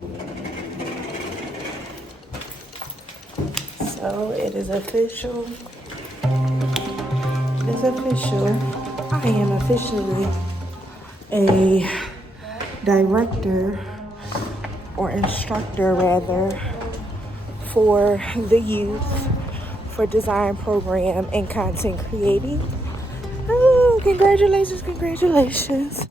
So it is official. It is official. I am officially a director, or instructor rather, for the youth for design program and content creating. Oh, congratulations, congratulations.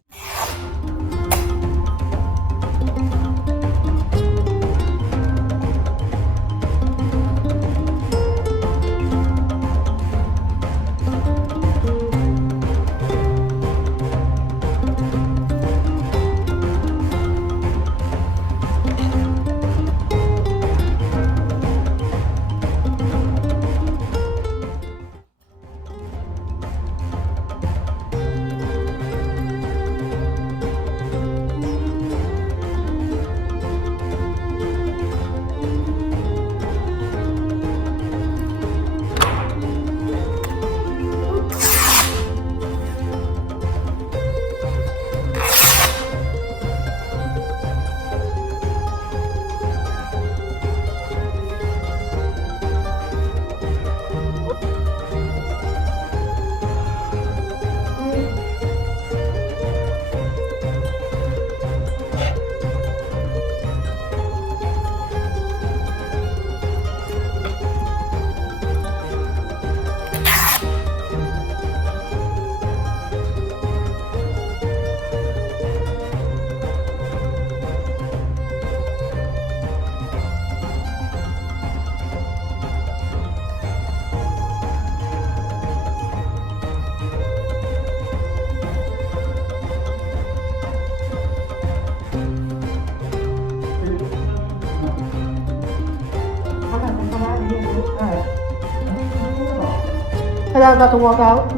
And I'm about to walk out. I'm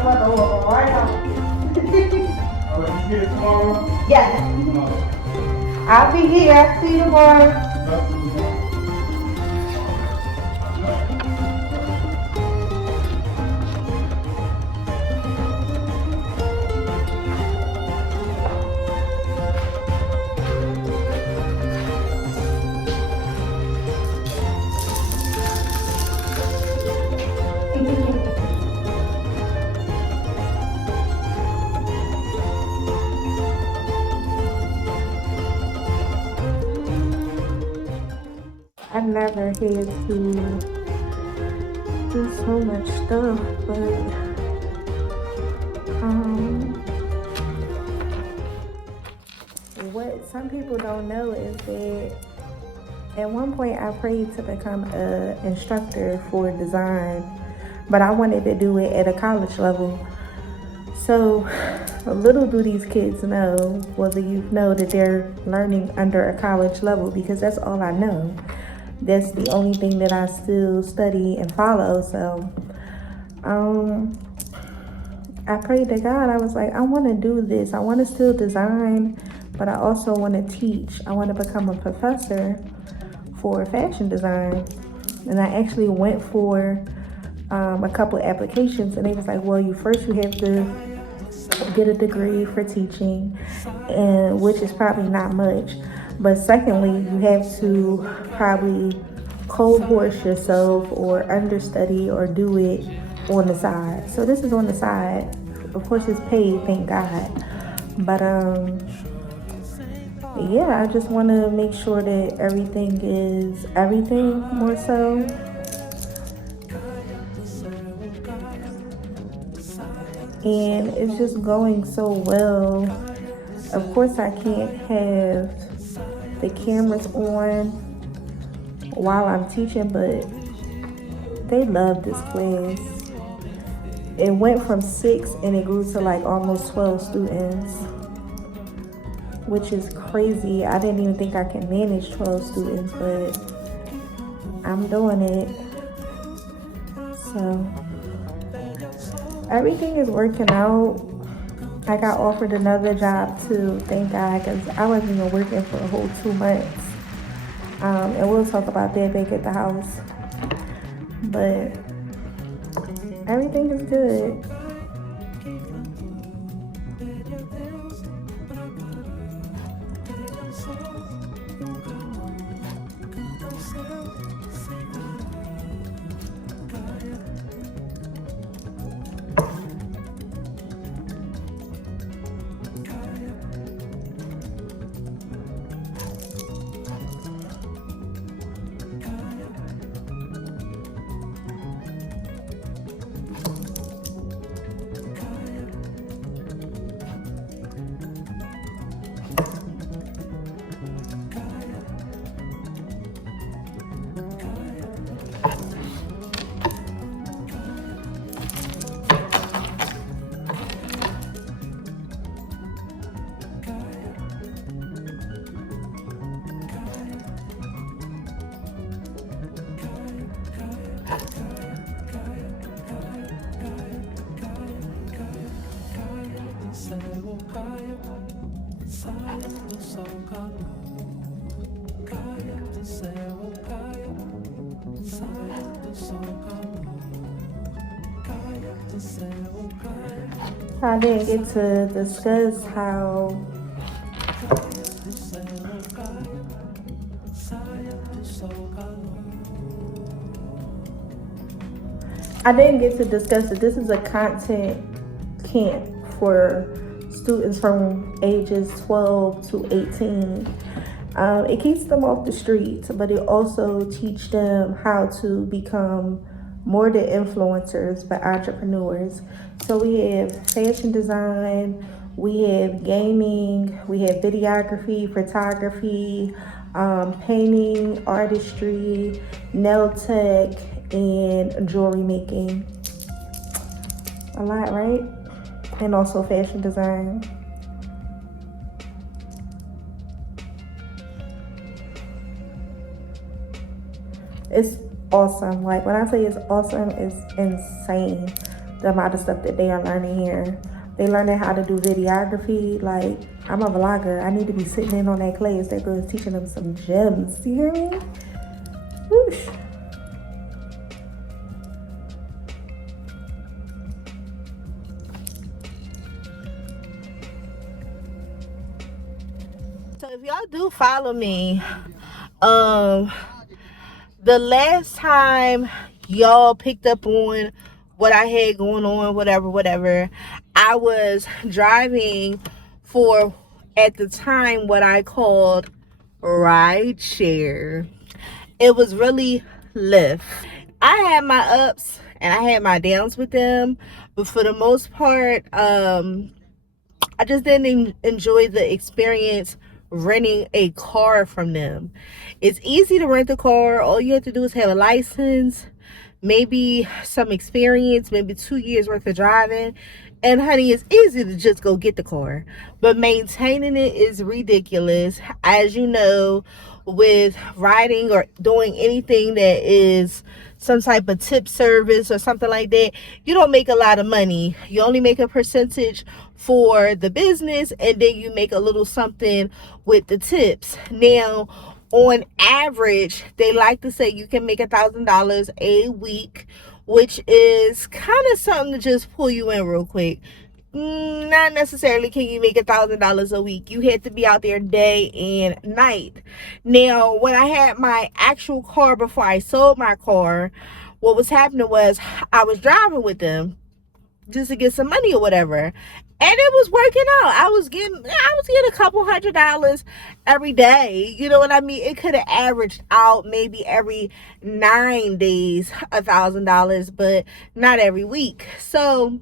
about to walk right out. You get it tomorrow? Yes. I'll be here. See you tomorrow. I never had to do so much stuff, but what some people don't know is that at one point I prayed to become an instructor for design, but I wanted to do it at a college level. So little do these kids know, well, the youth know that they're learning under a college level, because that's all I know. That's the only thing that I still study and follow. So I prayed to God. I was like, I want to do this. I want to still design, but I also want to teach. I want to become a professor for fashion design. And I actually went for a couple of applications, and they was like, well, you have to get a degree for teaching, and which is probably not much. But secondly, you have to probably cold horse yourself or understudy or do it on the side. So this is on the side. Of course, it's paid, thank God. But yeah, I just want to make sure that everything is everything more so. And it's just going so well. Of course, I can't have the cameras on while I'm teaching, but they love this class. It went from 6 and it grew to like almost 12 students, which is crazy. I didn't even think I could manage 12 students, but I'm doing it. So everything is working out. I got offered another job too, thank God, because I wasn't even working for a whole 2 months. And we'll talk about that back at the house. But everything is good. I didn't get to discuss how I didn't get to discuss that this is a content camp for students from ages 12 to 18. It keeps them off the streets, but it also teach them how to become more than influencers, but entrepreneurs. So we have fashion design, we have gaming, we have videography, photography, painting, artistry, nail tech, and jewelry making. A lot, right? And also fashion design. It's awesome. Like when I say it's awesome, it's insane the amount of stuff that they are learning here. They learning how to do videography. Like I'm a vlogger. I need to be sitting in on that class. That girl is teaching them some gems. You hear me? Whoosh. So if y'all do follow me, the last time y'all picked up on what I had going on, whatever, I was driving for, at the time, what I called ride share. It was really Lyft. I had my ups and I had my downs with them, but for the most part, I just didn't enjoy the experience renting a car from them. It's easy to rent a car. All you have to do is have a license, maybe some experience, maybe 2 years worth of driving, and honey, it's easy to just go get the car. But maintaining it is ridiculous. As you know, with riding or doing anything that is some type of tip service or something like that, you don't make a lot of money. You only make a percentage for the business, and then you make a little something with the tips. Now, on average, they like to say you can make $1,000 a week, which is kind of something to just pull you in real quick. Not necessarily can you make $1,000 a week. You had to be out there day and night. Now, when I had my actual car before I sold my car, what was happening was I was driving with them just to get some money or whatever, and it was working out. I was getting a couple $100 every day. You know what I mean? It could have averaged out maybe every 9 days $1,000, but not every week. So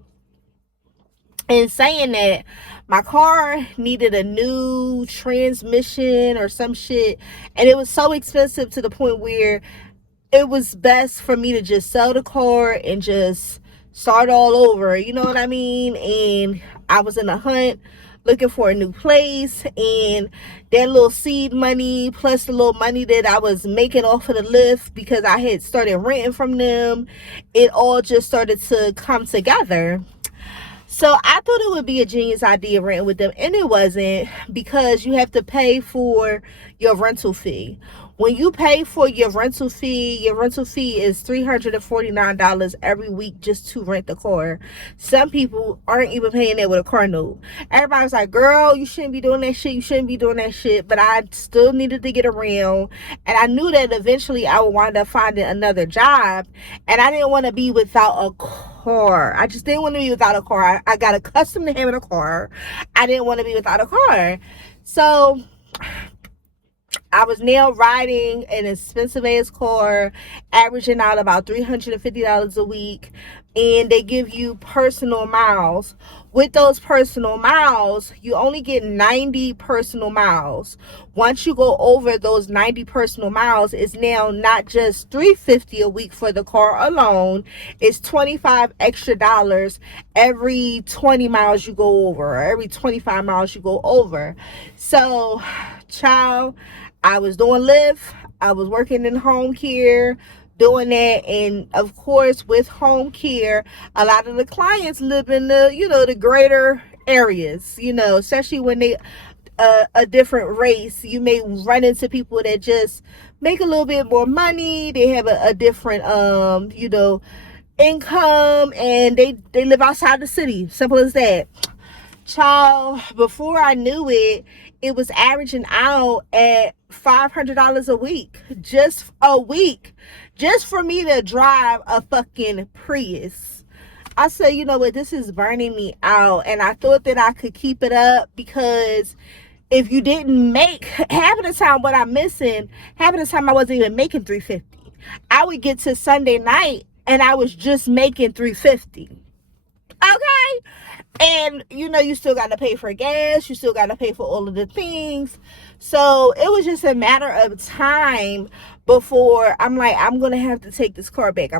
in saying that, my car needed a new transmission or some shit, and it was so expensive to the point where it was best for me to just sell the car and just start all over. You know what I mean? And I was in a hunt looking for a new place, and that little seed money plus the little money that I was making off of the Lyft because I had started renting from them, it all just started to come together. So I thought it would be a genius idea renting with them, and it wasn't, because you have to pay for your rental fee. When you pay for your rental fee is $349 every week just to rent the car. Some people aren't even paying that with a car note. Everybody's like, girl, you shouldn't be doing that shit. You shouldn't be doing that shit. But I still needed to get around. And I knew that eventually I would wind up finding another job. And I didn't want to be without a car. I just didn't want to be without a car. I got accustomed to having a car. I didn't want to be without a car. So I was now riding an expensive ass car, averaging out about $350 a week, and they give you personal miles. With those personal miles, you only get 90 personal miles. Once you go over those 90 personal miles, it's now not just $350 a week for the car alone. It's $25 extra every 20 miles you go over, or every 25 miles you go over. So, child, I was doing Lyft. I was working in home care, doing that. And of course, with home care, a lot of the clients live in the greater areas, especially when they a different race. You may run into people that just make a little bit more money. They have a different income, and they live outside the city. Simple as that. Child, before I knew it, it was averaging out at $500 a week. Just a week. Just for me to drive a fucking Prius. I said, you know what, this is burning me out. And I thought that I could keep it up, because if you didn't make, half of the time what I'm missing, half of the time I wasn't even making $350. I would get to Sunday night and I was just making $350. Okay? And you still got to pay for gas, you still got to pay for all of the things. So it was just a matter of time before I'm like, I'm gonna have to take this car back.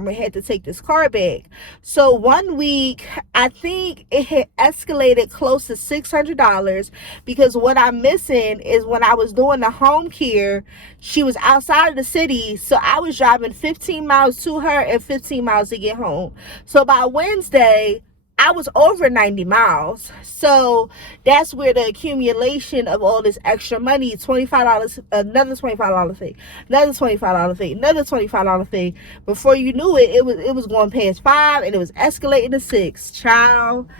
So one week, I think it had escalated close to $600, because what I'm missing is when I was doing the home care, she was outside of the city, so I was driving 15 miles to her and 15 miles to get home. So by Wednesday, I was over 90 miles. So that's where the accumulation of all this extra money, $25, another $25 fee, another $25 fee, another $25 fee. Before you knew it, it was going past $5, and it was escalating to $6. Child,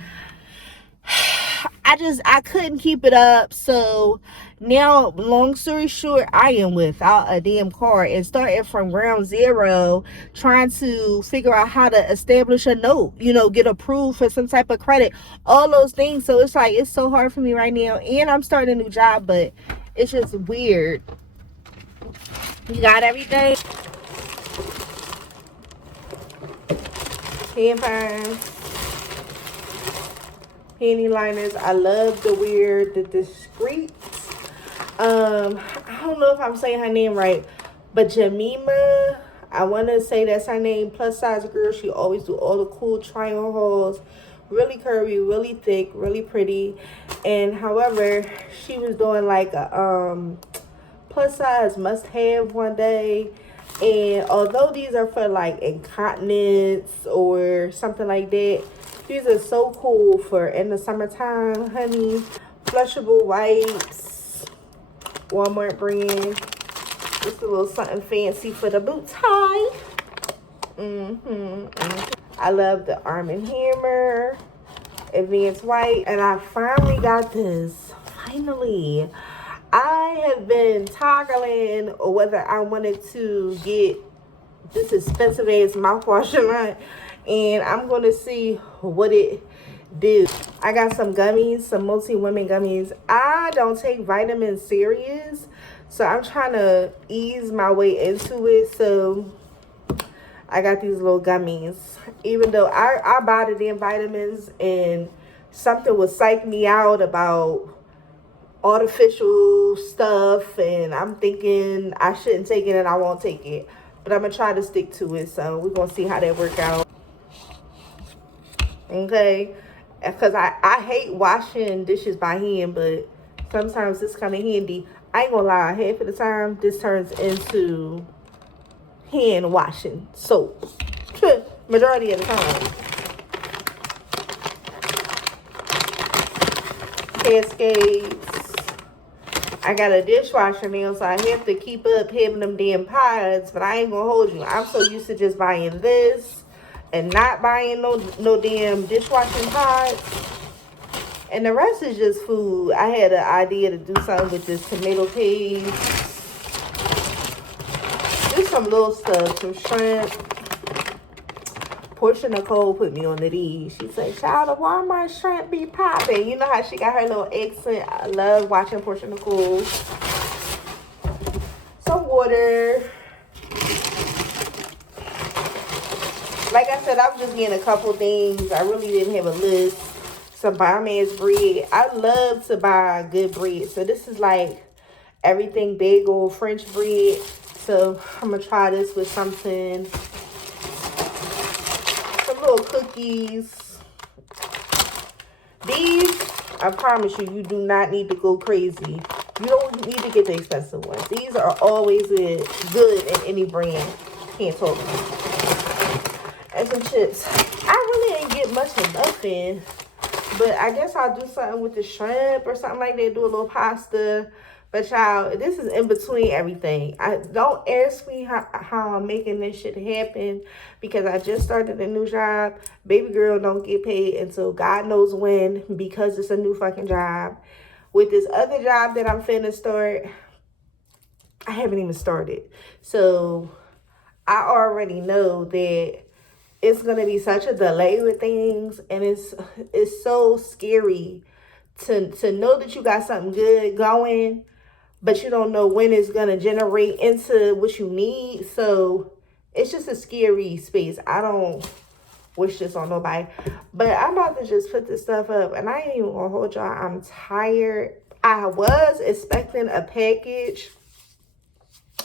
I couldn't keep it up. So now, long story short, I am without a damn car, and starting from ground zero, trying to figure out how to establish a note, get approved for some type of credit, all those things. So it's like, it's so hard for me right now, and I'm starting a new job, but it's just weird. You got everything? Tampons, panty liners. I love to wear the discreet. I don't know if I'm saying her name right, but Jamima, I want to say that's her name. Plus size girl. She always do all the cool try-on hauls. Really curvy, really thick, really pretty. And however, she was doing like a plus size must-have one day. And although these are for like incontinence or something like that, these are so cool for in the summertime, honey. Flushable wipes, Walmart brand. Just a little something fancy for the boot tie. I love the Arm & Hammer Advanced White. And I finally got this. Finally. I have been toggling whether I wanted to get this expensive ass mouthwash or not. And I'm going to see what it do. I got some gummies, some multi-women gummies. I don't take vitamins serious, so I'm trying to ease my way into it. So I got these little gummies. Even though I buy the damn vitamins, and something would psych me out about artificial stuff, and I'm thinking I shouldn't take it and I won't take it. But I'm going to try to stick to it. So we're going to see how that work out. Okay, because I hate washing dishes by hand, but sometimes it's kind of handy. I ain't gonna lie, half of the time this turns into hand washing soap. Majority of the time. cascades. I got a dishwasher now, so I have to keep up having them damn pods, but I ain't gonna hold you. I'm so used to just buying this and not buying no damn dishwashing pods. And the rest is just food. I had an idea to do something with this tomato paste. Just some little stuff, some shrimp. Portia Nicole put me on the D. She said, child, the Walmart shrimp be popping. You know how she got her little accent. I love watching Portia Nicole. Some water. Like I said, I was just getting a couple things. I really didn't have a list. Some bomb-ass bread. I love to buy good bread. So this is like everything bagel, French bread. So I'm going to try this with something. Little cookies. These, I promise you, you do not need to go crazy. You don't need to get the expensive ones. These are always good in any brand. Can't talk about. And some chips. I really didn't get much of nothing, but I guess I'll do something with the shrimp or something like that. Do a little pasta. But y'all, this is in between everything. Don't ask me how I'm making this shit happen, because I just started a new job. Baby girl don't get paid until God knows when, because it's a new fucking job. With this other job that I'm finna start, I haven't even started. So I already know that it's gonna be such a delay with things, and it's so scary to know that you got something good going, but you don't know when it's going to generate into what you need. So it's just a scary space. I don't wish this on nobody. But I'm about to just put this stuff up. And I ain't even going to hold y'all. I'm tired. I was expecting a package.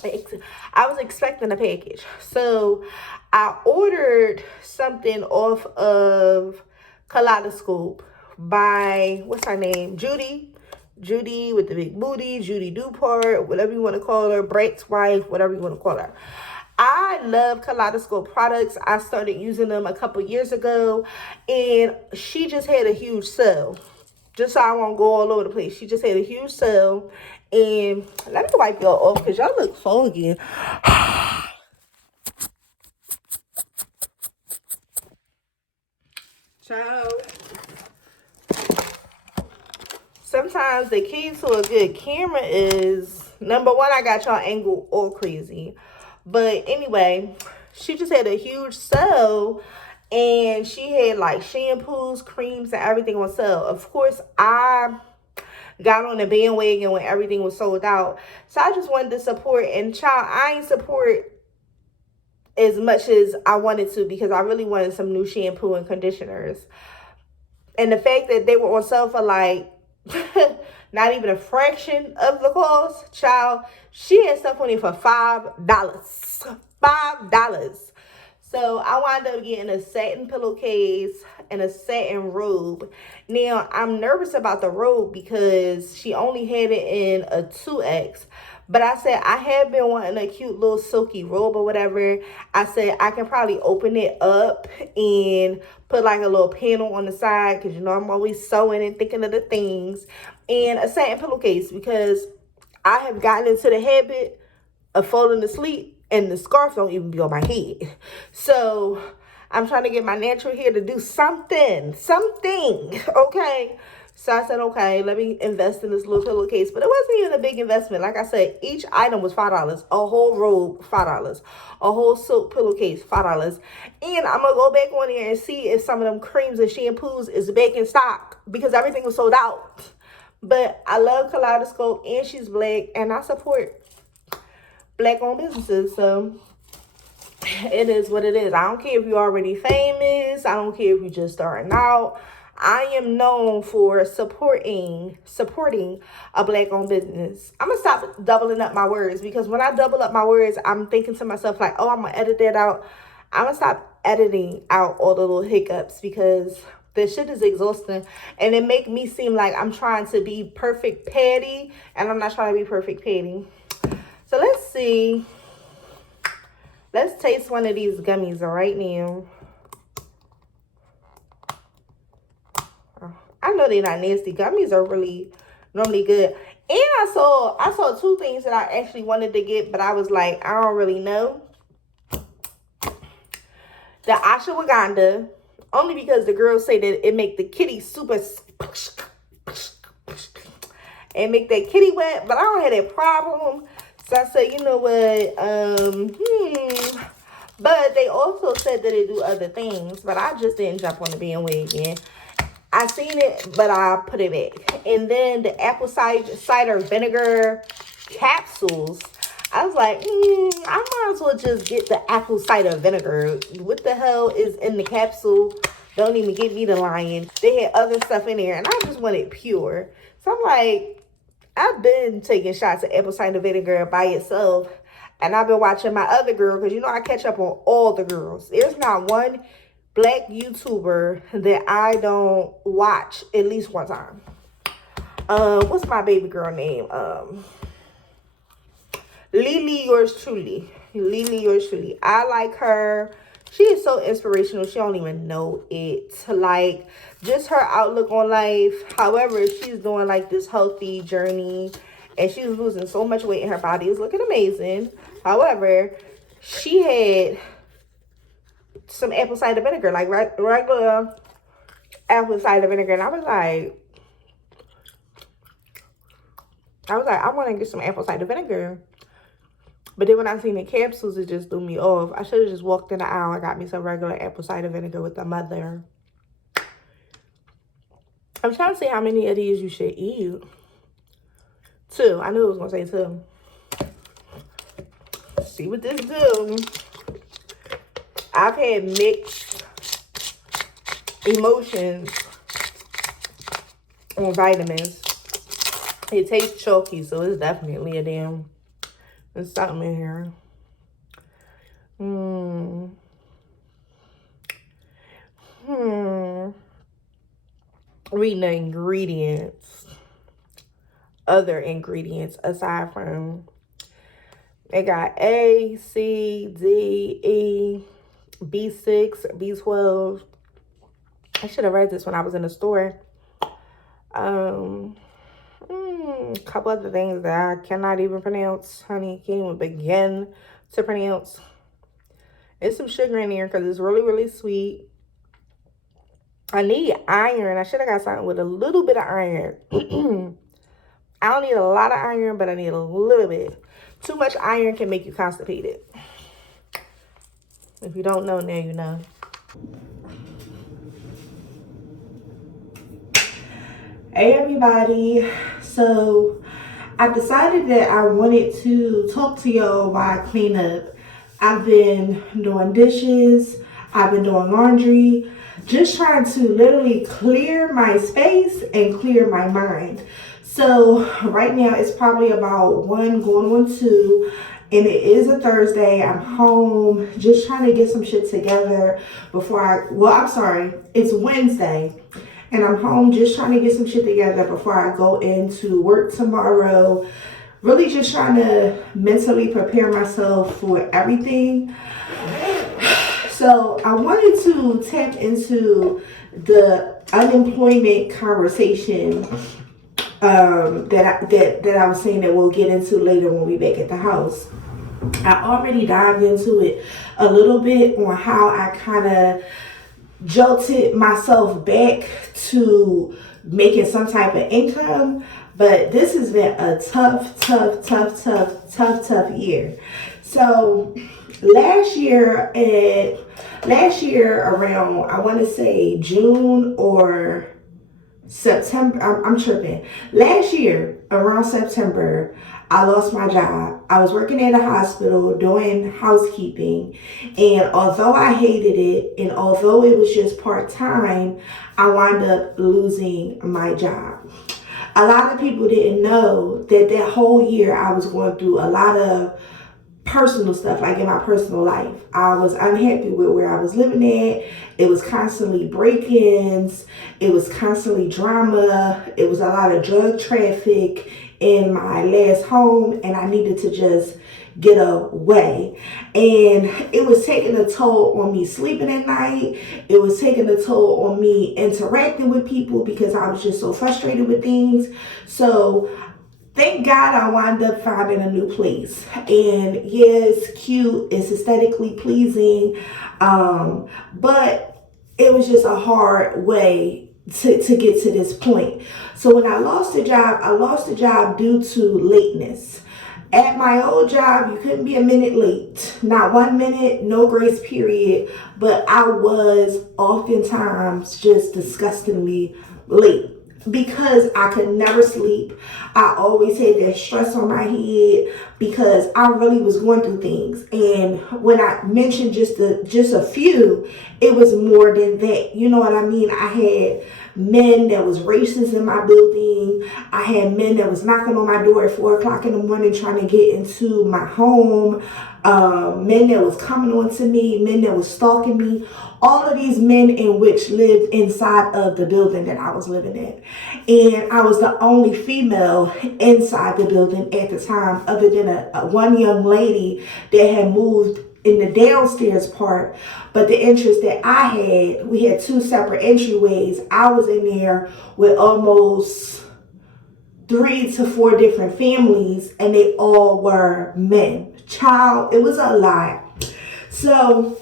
I was expecting a package. So I ordered something off of Kaleidoscope by, what's her name? Judy with the big booty, Judy Duport, whatever you want to call her, Brett's wife, whatever you want to call her. I love Kaleidoscope products. I started using them a couple years ago, and she just had a huge sale. Just so I won't go all over the place. She just had a huge sale, and let me wipe y'all off because y'all look foggy. Ciao. Sometimes the key to a good camera is, number one, I got y'all angle all crazy. But anyway, she just had a huge sale, and she had like shampoos, creams, and everything on sale. Of course, I got on the bandwagon when everything was sold out. So I just wanted to support, and child, I ain't support as much as I wanted to, because I really wanted some new shampoo and conditioners. And the fact that they were on sale for like not even a fraction of the cost, child, she had stuff on it for $5. $5. So I wound up getting a satin pillowcase and a satin robe. Now, I'm nervous about the robe because she only had it in a 2X. But I said, I have been wanting a cute little silky robe or whatever. I said, I can probably open it up and put like a little panel on the side, because, you know, I'm always sewing and thinking of the things. And a satin pillowcase, because I have gotten into the habit of falling asleep and the scarf don't even be on my head. So I'm trying to get my natural hair to do something, okay? So I said, okay, let me invest in this little pillowcase. But it wasn't even a big investment. Like I said, each item was $5. A whole robe, $5. A whole silk pillowcase, $5. And I'm going to go back on there and see if some of them creams and shampoos is back in stock, because everything was sold out. But I love Kaleidoscope, and she's black, and I support black-owned businesses. So it is what it is. I don't care if you're already famous. I don't care if you're just starting out. I am known for supporting a black-owned business. I'm going to stop doubling up my words, because when I double up my words, I'm thinking to myself like, oh, I'm going to edit that out. I'm going to stop editing out all the little hiccups, because this shit is exhausting. And it make me seem like I'm trying to be perfect Patty, and I'm not trying to be perfect Patty. So let's see. Let's taste one of these gummies right now. I know they're not nasty. Gummies are really normally good. And I saw two things that I actually wanted to get, but I was like, I don't really know. The ashwagandha, only because the girls say that it make the kitty super and make that kitty wet, but I don't have that problem. So I said, you know what? But they also said that it do other things, but I just didn't jump on the bandwagon. I seen it, but I put it back. And then the apple cider vinegar capsules. I was like, I might as well just get the apple cider vinegar. What the hell is in the capsule? Don't even give me the lion. They had other stuff in there, and I just wanted pure. So I'm like, I've been taking shots of apple cider vinegar by itself, and I've been watching my other girl, because you know I catch up on all the girls. There's not one Black YouTuber that I don't watch at least one time. What's my baby girl name? Lily yours truly. Lily yours truly. I like her. She is so inspirational. She don't even know it. Like, just her outlook on life. However, she's doing like this healthy journey, and she's losing so much weight, and her body is looking amazing. However, she had some apple cider vinegar, like regular apple cider vinegar, and I was like, I want to get some apple cider vinegar. But then when I seen the capsules, it just threw me off. I should have just walked in the aisle and got me some regular apple cider vinegar with the mother. I'm trying to see how many of these you should eat. 2. I knew it was going to say 2. See what this do. I've had mixed emotions on vitamins. It tastes chalky, so it's definitely a damn... There's something in here. Reading the ingredients. Other ingredients aside from... They got A, C, D, E, B6, B12. I should have read this when I was in the store. A couple other things that I cannot even pronounce. Honey, can't even begin to pronounce. There's some sugar in here because it's really, really sweet. I need iron. I should have got something with a little bit of iron. I don't need a lot of iron, but I need a little bit. Too much iron can make you constipated. If you don't know, now you know. Hey everybody, so I decided that I wanted to talk to y'all while I clean up. I've been doing dishes, I've been doing laundry, just trying to literally clear my space and clear my mind. So right now it's probably about 1 going on 2, and it is a Thursday. I'm home just trying to get some shit together before it's Wednesday. And I'm home just trying to get some shit together before I go into work tomorrow. Really just trying to mentally prepare myself for everything. So I wanted to tap into the unemployment conversation that I was saying that we'll get into later when we back at the house. I already dived into it a little bit on how I kind of jolted myself back to making some type of income, but this has been a tough year. So last year around, I want to say June or September, I'm tripping. Last year around September, I lost my job. I was working at a hospital doing housekeeping, and although I hated it and although it was just part-time, I wound up losing my job. A lot of people didn't know that whole year I was going through a lot of personal stuff, like in my personal life. I was unhappy with where I was living at. It was constantly break-ins. It was constantly drama. It was a lot of drug traffic in my last home, and I needed to just get away. And it was taking a toll on me sleeping at night. It was taking a toll on me interacting with people because I was just so frustrated with things. So thank God I wound up finding a new place. And yeah, it's cute, it's aesthetically pleasing, but it was just a hard way to get to this point. So when I lost the job due to lateness. At my old job, you couldn't be a minute late. Not 1 minute, no grace period. But I was oftentimes just disgustingly late because I could never sleep. I always had that stress on my head because I really was going through things. And when I mentioned just a few, it was more than that. You know what I mean? I had men that was racist in my building. I had men that was knocking on my door at 4 o'clock in the morning trying to get into my home. Men that was coming on to me, men that was stalking me. All of these men in which lived inside of the building that I was living in. And I was the only female inside the building at the time, other than one young lady that had moved in the downstairs part. But the entrance that I had, we had 2 separate entryways. I was in there with almost 3 to 4 different families, and they all were men. Child, it was a lot. So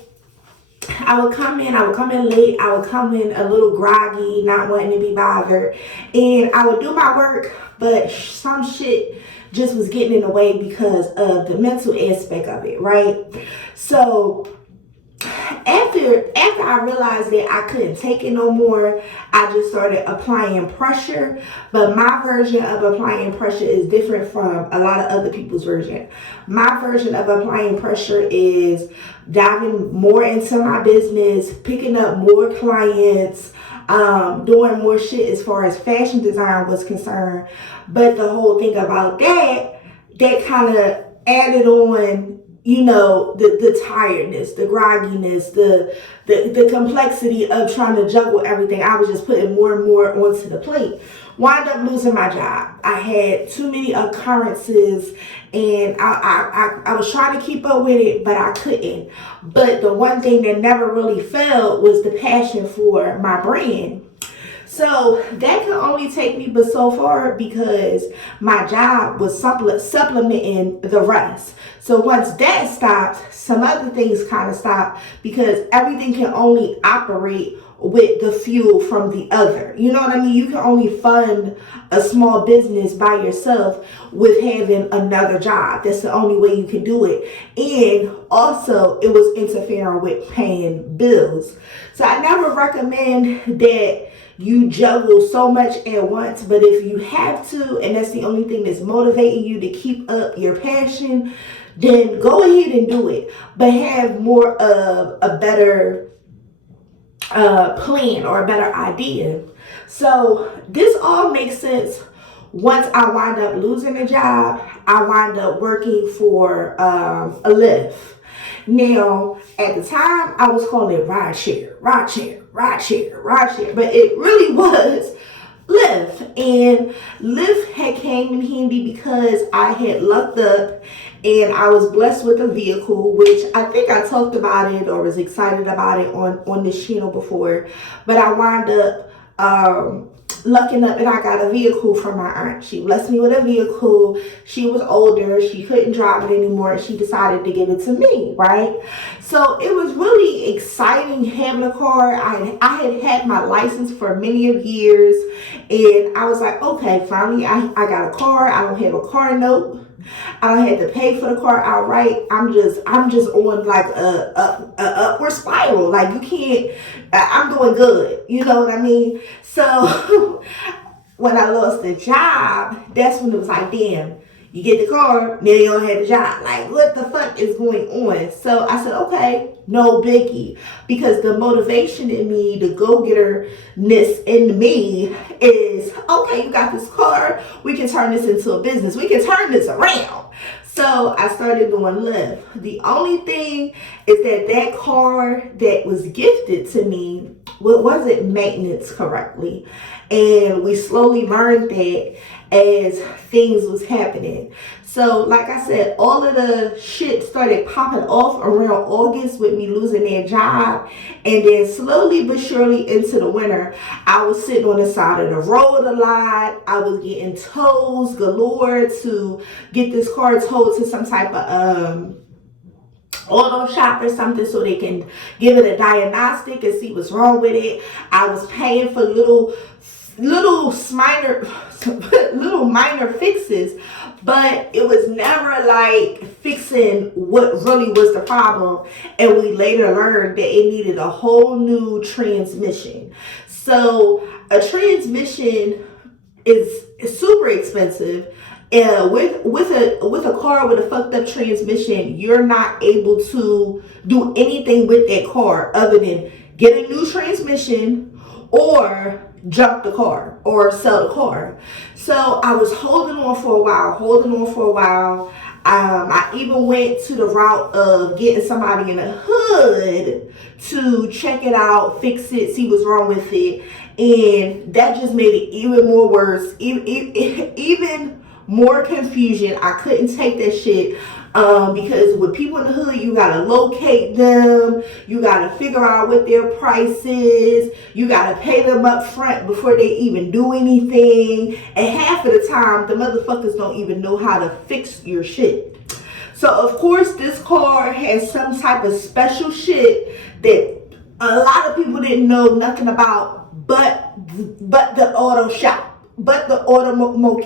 I would come in late, I would come in a little groggy, not wanting to be bothered, and I would do my work, but some shit just was getting in the way because of the mental aspect of it, right? So after I realized that I couldn't take it no more, I just started applying pressure. But my version of applying pressure is different from a lot of other people's version. My version of applying pressure is diving more into my business, picking up more clients, doing more shit as far as fashion design was concerned. But the whole thing about that kind of added on, you know, the tiredness, the grogginess, the complexity of trying to juggle everything. I was just putting more and more onto the plate. Wound up losing my job. I had too many occurrences, and I was trying to keep up with it, but I couldn't. But the one thing that never really failed was the passion for my brand. So that could only take me but so far because my job was supplementing the rest. So once that stopped, some other things kind of stopped because everything can only operate with the fuel from the other. You know what I mean? You can only fund a small business by yourself with having another job. That's the only way you can do it. And also, it was interfering with paying bills. So I never recommend that you juggle so much at once, but if you have to, and that's the only thing that's motivating you to keep up your passion, then go ahead and do it. But have more of a better plan or a better idea. So this all makes sense. Once I wind up losing a job, I wind up working for a Lyft. Now, at the time, I was calling it rideshare, but it really was Lyft. And Lyft had came in handy because I had lucked up and I was blessed with a vehicle, which I think I talked about it or was excited about it on this channel before. But I wound up lucking up and I got a vehicle from my aunt. She blessed me with a vehicle. She was older. She couldn't drive it anymore. She decided to give it to me, right? So it was really exciting having a car. I had my license for many of years. And I was like, okay, finally I got a car. I don't have a car note. I don't have to pay for the car outright. I'm just on like a upward spiral. Like you can't, I'm doing good. You know what I mean? So when I lost the job, that's when it was like, damn, You get the car, now you don't have the job. Like, what the fuck is going on? So I said, okay, no biggie. Because the motivation in me, the go-getter-ness in me is, okay, you got this car. We can turn this into a business. We can turn this around. So I started doing Lyft. The only thing is that car that was gifted to me wasn't maintenance correctly. And we slowly learned that as things was happening. So like I said, all of the shit started popping off around August with me losing that job. And then slowly but surely into the winter, I was sitting on the side of the road a lot. I was getting tows galore to get this car towed to some type of auto shop or something so they can give it a diagnostic and see what's wrong with it. I was paying for little minor fixes, but it was never like fixing what really was the problem. And we later learned that it needed a whole new transmission. So a transmission is super expensive. With a car with a fucked up transmission, you're not able to do anything with that car other than get a new transmission or jump the car or sell the car. So I was holding on for a while. I even went to the route of getting somebody in the hood to check it out, fix it, see what's wrong with it. And that just made it even more worse, even more confusion. I couldn't take that shit. Because with people in the hood, you gotta locate them, you gotta figure out what their price is, you gotta pay them up front before they even do anything, and half of the time the motherfuckers don't even know how to fix your shit. So of course this car has some type of special shit that a lot of people didn't know nothing about, but the auto shop. But the auto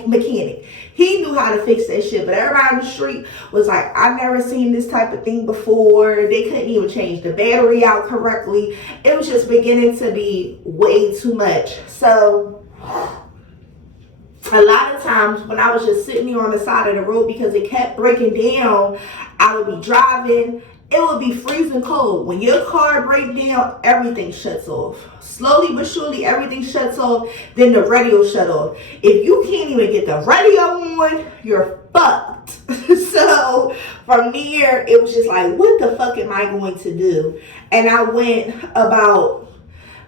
mechanic, he knew how to fix that shit. But everybody on the street was like, I've never seen this type of thing before. They couldn't even change the battery out correctly. It was just beginning to be way too much. So a lot of times when I was just sitting here on the side of the road because it kept breaking down, I would be driving. It would be freezing cold. When your car breaks down, everything shuts off. Slowly but surely, everything shuts off. Then the radio shut off. If you can't even get the radio on, you're fucked. So from there, it was just like, what the fuck am I going to do? And I went about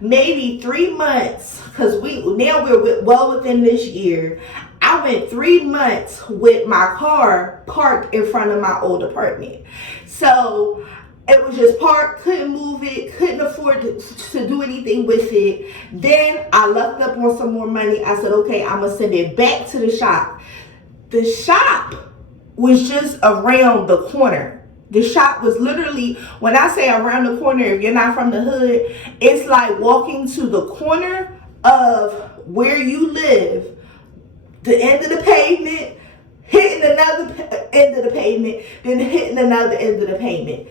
maybe 3 months, because we're well within this year. I went 3 months with my car parked in front of my old apartment. So it was just parked, couldn't move it, couldn't afford to do anything with it. Then I left up on some more money. I said, okay, I'm going to send it back to the shop. The shop was just around the corner. The shop was literally, when I say around the corner, if you're not from the hood, it's like walking to the corner of where you live, the end of the pavement, hitting another end of the pavement, then hitting another end of the pavement.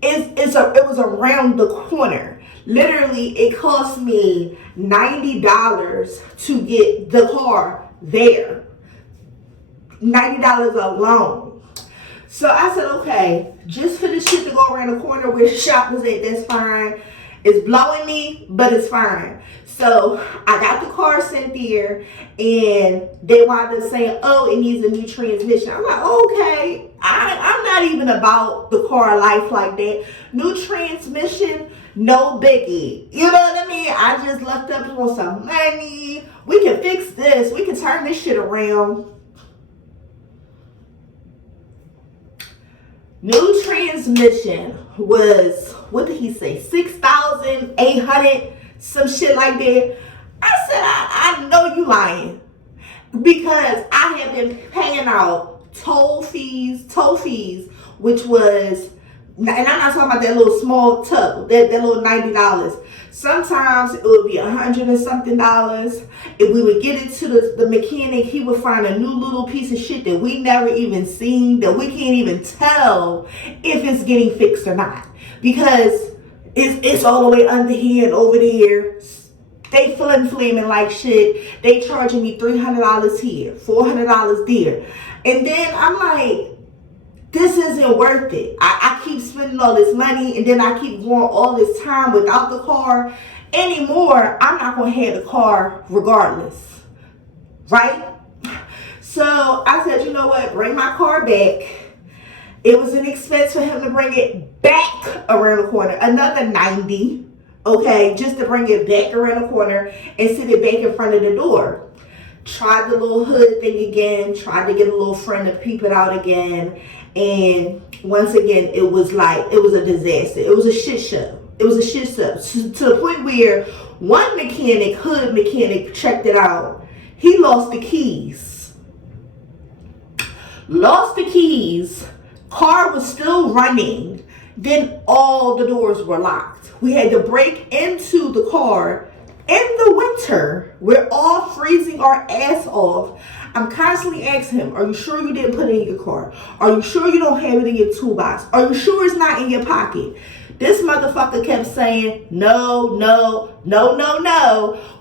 It was around the corner. Literally, it cost me $90 to get the car there. $90 alone. So I said, okay, just for this shit to go around the corner where the shop was at, that's fine. It's blowing me, but it's fine. So I got the car sent there, and they wound up saying, oh, it needs a new transmission. I'm like, okay, I'm not even about the car life like that. New transmission, no biggie. You know what I mean? I just left up on some money. We can fix this. We can turn this shit around. New transmission was, what did he say, 6,800, some shit like that. I said, I know you lying, because I have been paying out toll fees, which was, and I'm not talking about that little small tub, that little $90. Sometimes it would be $100 and something. If we would get it to the mechanic, he would find a new little piece of shit that we never even seen, that we can't even tell if it's getting fixed or not, because it's all the way under here and over there. They flaming like shit. They charging me $300 here, $400 there. And then I'm like, this isn't worth it. I keep spending all this money, and then I keep going all this time without the car anymore. I'm not going to have the car regardless, right? So I said, you know what, bring my car back. It was an expense for him to bring it back around the corner, another $90, okay, just to bring it back around the corner and sit it back in front of the door. Tried the little hood thing again, tried to get a little friend to peep it out again. And once again, it was a disaster. It was a shit show. It was a shit show to the point where one hood mechanic, checked it out. He lost the keys. Car was still running. Then all the doors were locked. We had to break into the car in the winter. We're all freezing our ass off. I'm constantly asking him, are you sure you didn't put it in your car? Are you sure you don't have it in your toolbox? Are you sure it's not in your pocket? This motherfucker kept saying, no.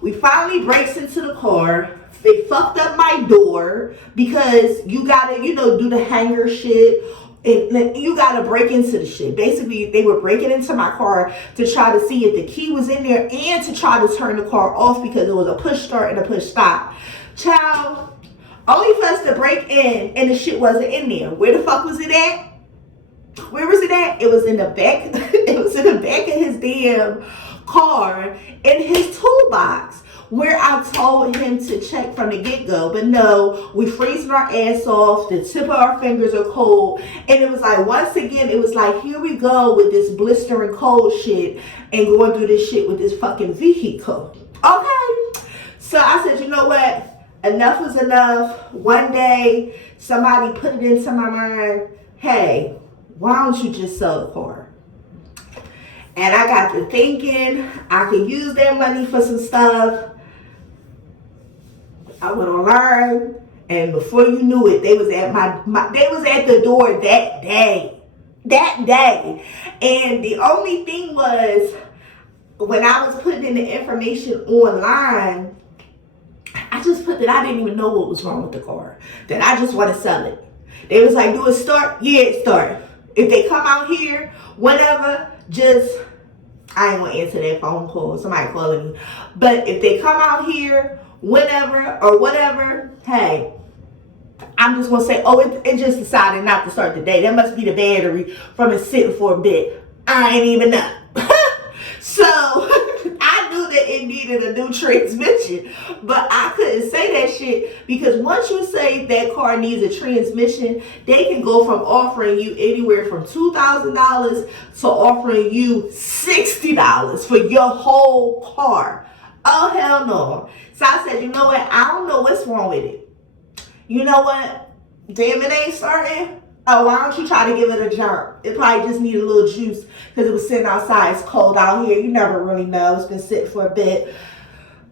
We finally breaks into the car. They fucked up my door because you gotta, do the hanger shit. And you gotta break into the shit. Basically, they were breaking into my car to try to see if the key was in there and to try to turn the car off because it was a push start and a push stop. Child, only for us to break in and the shit wasn't in there. Where the fuck was it at? Where was it at? It was in the back. It was in the back of his damn car in his toolbox, where I told him to check from the get-go. But no, we freezing our ass off. The tip of our fingers are cold. And it was like, once again, it was like, here we go with this blistering cold shit and going through this shit with this fucking vehicle. Okay. So I said, you know what? Enough was enough. One day, somebody put it into my mind, hey, why don't you just sell the car? And I got to thinking I could use that money for some stuff. I went online, and before you knew it, they was at they was at the door that day. And the only thing was, when I was putting in the information online, I just put that I didn't even know what was wrong with the car. That I just want to sell it. They was like, do it start? Yeah, it start. If they come out here, whatever, I ain't gonna answer that phone call. Somebody calling me. But if they come out here, whenever or whatever, hey, I'm just gonna say, oh, it just decided not to start today. That must be the battery from it sitting for a bit. I ain't even know. So I knew that it needed a new transmission, but I couldn't say that shit because once you say that car needs a transmission, they can go from offering you anywhere from $2,000 to offering you $60 for your whole car. Oh, hell no. So I said, you know what? I don't know what's wrong with it. You know what? Damn, it ain't starting. Oh, why don't you try to give it a jump? It probably just needed a little juice because it was sitting outside. It's cold out here. You never really know. It's been sitting for a bit.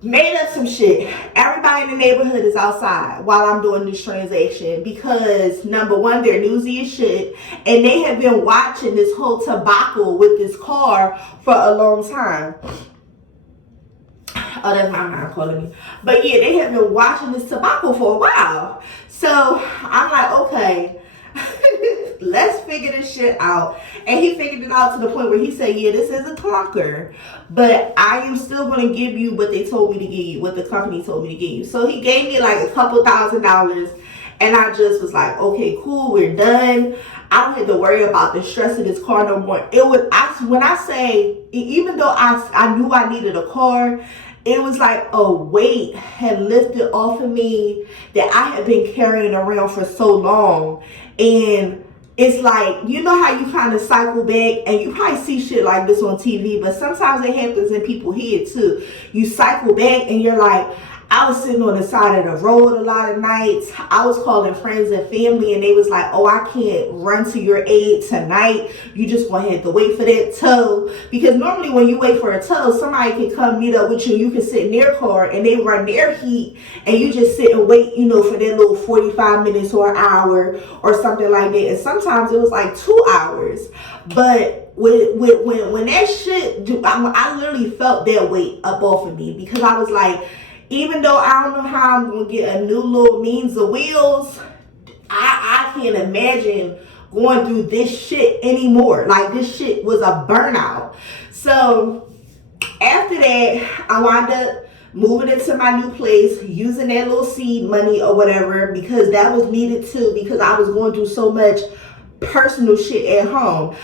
Made up some shit. Everybody in the neighborhood is outside while I'm doing this transaction because, number one, they're newsy as shit. And they have been watching this whole debacle with this car for a long time. Oh, that's my mom calling me. But yeah, they have been watching this debacle for a while. So I'm like, okay. Let's figure this shit out. And he figured it out to the point where he said, yeah, this is a clunker, but I am still going to give you what they told me to give you, what the company told me to give you. So he gave me like a couple $1,000, and I just was like, okay, cool, we're done. I don't have to worry about the stress of this car no more. When I say, even though I knew I needed a car, it was like a weight had lifted off of me that I had been carrying around for so long. And it's like, you know how you kind of cycle back, and you probably see shit like this on TV, but sometimes it happens in people's head too. You cycle back and you're like, I was sitting on the side of the road a lot of nights. I was calling friends and family, and they was like, oh, I can't run to your aid tonight. You just gonna have to wait for that tow. Because normally when you wait for a tow, somebody can come meet up with you. You can sit in their car and they run their heat, and you just sit and wait, for that little 45 minutes or an hour or something like that. And sometimes it was like 2 hours. But when that shit, I literally felt that weight up off of me, because I was like, even though I don't know how I'm going to get a new little means of wheels, I can't imagine going through this shit anymore. Like, this shit was a burnout. So after that, I wound up moving into my new place, using that little seed money or whatever, because that was needed too, because I was going through so much personal shit at home.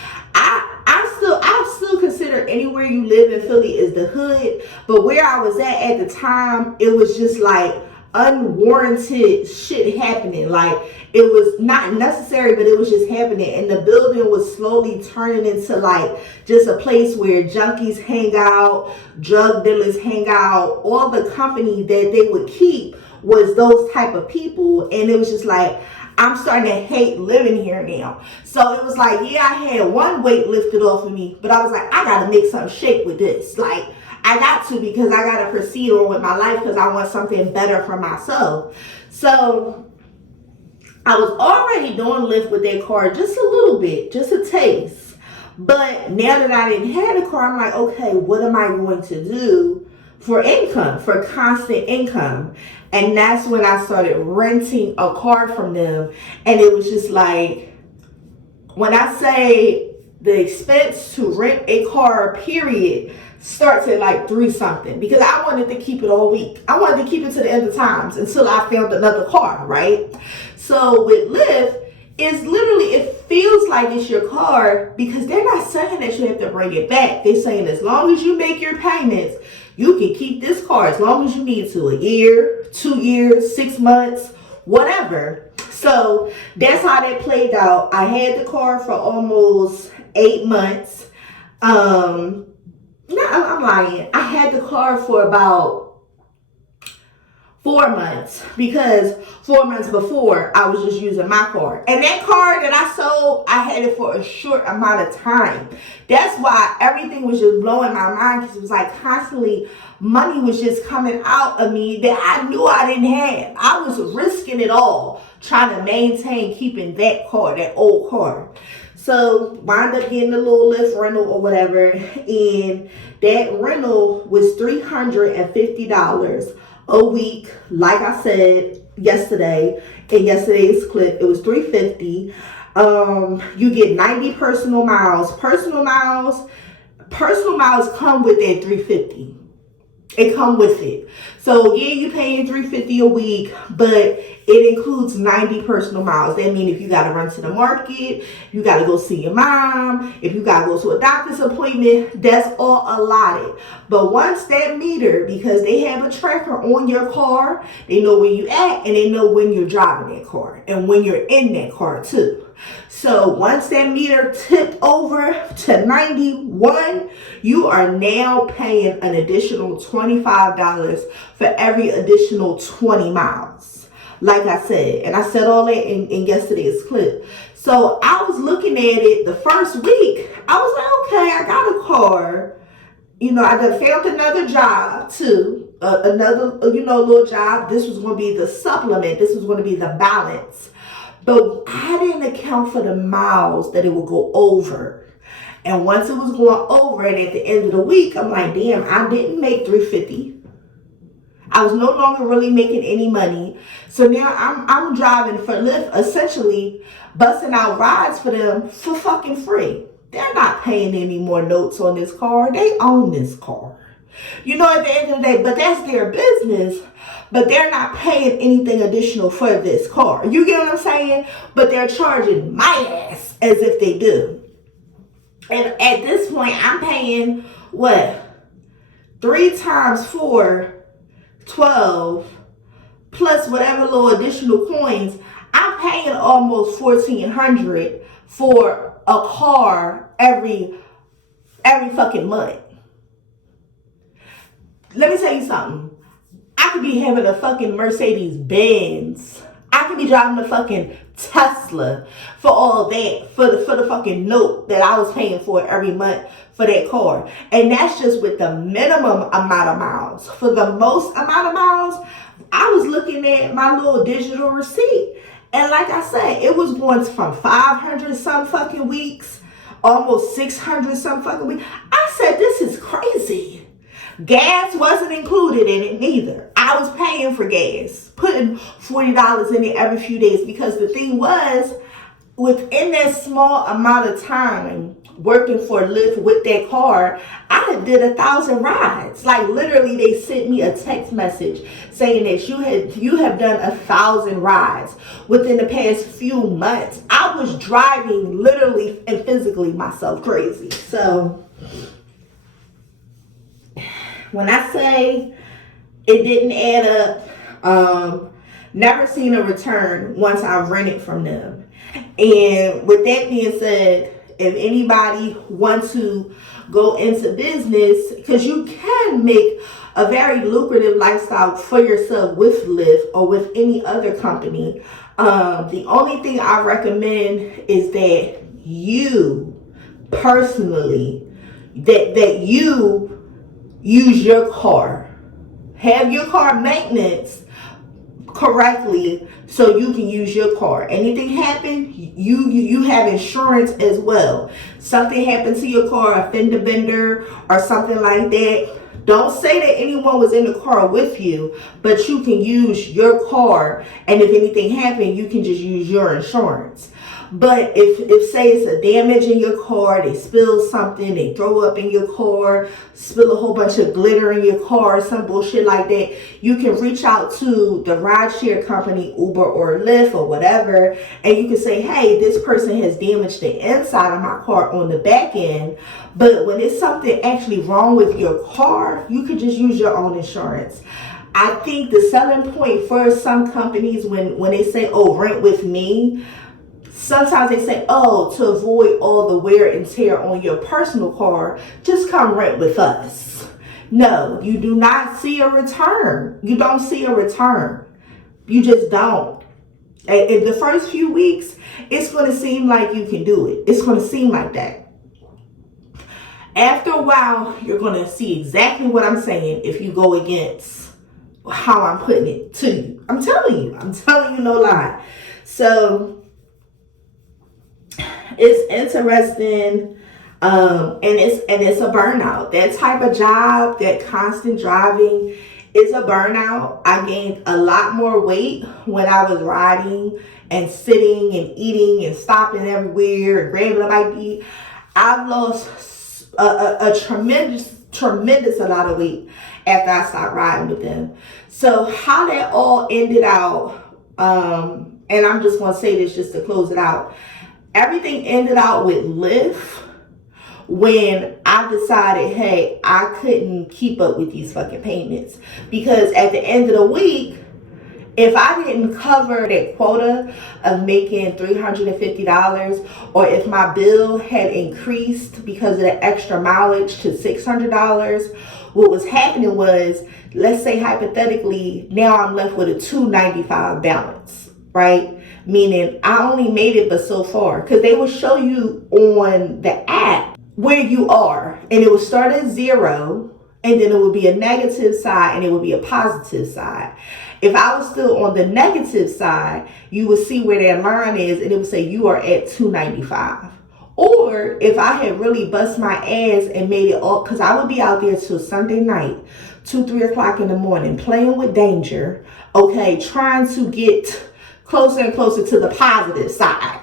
I still consider anywhere you live in Philly is the hood, but where I was at the time, it was just like unwarranted shit happening. Like, it was not necessary, but it was just happening, and the building was slowly turning into like just a place where junkies hang out, drug dealers hang out. All the company that they would keep was those type of people, and it was just like, I'm starting to hate living here now. So it was like, yeah, I had one weight lifted off of me, but I was like, I gotta make some shake with this. Like, I got to, because I gotta proceed on with my life, because I want something better for myself. So I was already doing Lyft with that car just a little bit, just a taste. But now that I didn't have a car, I'm like, okay, what am I going to do for income, for constant income? And that's when I started renting a car from them. And it was just like, when I say the expense to rent a car, period, starts at like 3 something, because I wanted to keep it all week. I wanted to keep it to the end of times until I found another car, right? So with Lyft, it's literally, it feels like it's your car, because they're not saying that you have to bring it back. They're saying as long as you make your payments, you can keep this car as long as you need to, 1 year, 2 years, 6 months, whatever. So that's how that played out. I had the car for almost 8 months. No, I'm lying. I had the car for about 4 months, because 4 months before I was just using my car. And that car that I sold, I had it for a short amount of time. That's why everything was just blowing my mind, because it was like constantly money was just coming out of me that I knew I didn't have. I was risking it all trying to maintain keeping that car, that old car. So wound up getting a little Lyft rental or whatever, and that rental was $350 a week. Like I said yesterday, in yesterday's clip, it was $350. You get 90 personal miles. Personal miles come with that $350. It come with it. So yeah, you paying $350 a week, but it includes 90 personal miles. That means if you got to run to the market, if you got to go see your mom, if you got to go to a doctor's appointment, that's all allotted. But once that meter, because they have a tracker on your car, they know where you at, and they know when you're driving that car and when you're in that car too. So once that meter tipped over to 91, you are now paying an additional $25 for every additional 20 miles. Like I said, and I said all that in yesterday's clip. So I was looking at it the first week. I was like, okay, I got a car. You know, I done found another job too. Another, little job. This was going to be the supplement. This was going to be the balance. But I didn't account for the miles that it would go over. And once it was going over, and at the end of the week, I'm like, damn, I didn't make $350. I was no longer really making any money. So now I'm driving for Lyft, essentially busting out rides for them for fucking free. They're not paying any more notes on this car. They own this car. At the end of the day, but that's their business. But they're not paying anything additional for this car. You get what I'm saying? But they're charging my ass as if they do. And at this point, I'm paying, 3 times 4, 12, plus whatever little additional coins. I'm paying almost $1,400 for a car every fucking month. Let me tell you something. I could be having a fucking Mercedes Benz. I could be driving a fucking Tesla for all that, for the fucking note that I was paying for every month for that car. And that's just with the minimum amount of miles. For the most amount of miles, I was looking at my little digital receipt. And like I said, it was going from 500 some fucking weeks, almost 600 some fucking weeks. I said, this is crazy. Gas wasn't included in it neither. I was paying for gas, putting $40 in it every few days, because the thing was, within that small amount of time working for Lyft with that car, I did 1,000 rides. Like literally, they sent me a text message saying that you have done 1,000 rides within the past few months. I was driving literally and physically myself crazy. So when I say it didn't add up, never seen a return once I rented from them. And with that being said, if anybody wants to go into business, because you can make a very lucrative lifestyle for yourself with Lyft or with any other company, the only thing I recommend is that you personally, that you use your car. Have your car maintenance correctly so you can use your car. Anything happen, you have insurance as well. Something happened to your car, a fender bender or something like that, don't say that anyone was in the car with you, but you can use your car, and if anything happened, you can just use your insurance. But if say it's a damage in your car, they spill something, they throw up in your car, spill a whole bunch of glitter in your car, some bullshit like that, you can reach out to the rideshare company, Uber or Lyft or whatever, and you can say, hey, this person has damaged the inside of my car on the back end, but when it's something actually wrong with your car, you can just use your own insurance. I think the selling point for some companies when they say, oh, rent with me, sometimes they say, oh, to avoid all the wear and tear on your personal car, just come rent with us. No, you do not see a return. You don't see a return. You just don't. In the first few weeks, it's going to seem like you can do it. It's going to seem like that. After a while, you're going to see exactly what I'm saying if you go against how I'm putting it to you. I'm telling you no lie. So it's interesting, and it's a burnout. That type of job, that constant driving, is a burnout. I gained a lot more weight when I was riding and sitting and eating and stopping everywhere and grabbing a bite to eat. I've lost a tremendous amount of weight after I stopped riding with them. So how that all ended out, and I'm just gonna say this just to close it out. Everything ended out with Lyft when I decided, hey, I couldn't keep up with these fucking payments, because at the end of the week, if I didn't cover that quota of making $350, or if my bill had increased because of the extra mileage to $600, what was happening was, let's say hypothetically, now I'm left with a $295 balance, right? Meaning I only made it but so far, because they will show you on the app where you are, and it will start at 0, and then it will be a negative side and it will be a positive side. If I was still on the negative side, you would see where that line is, and it would say you are at $295. Or if I had really bust my ass and made it all, because I would be out there till Sunday night, 2-3 o'clock in the morning, playing with danger, okay, trying to get closer and closer to the positive side.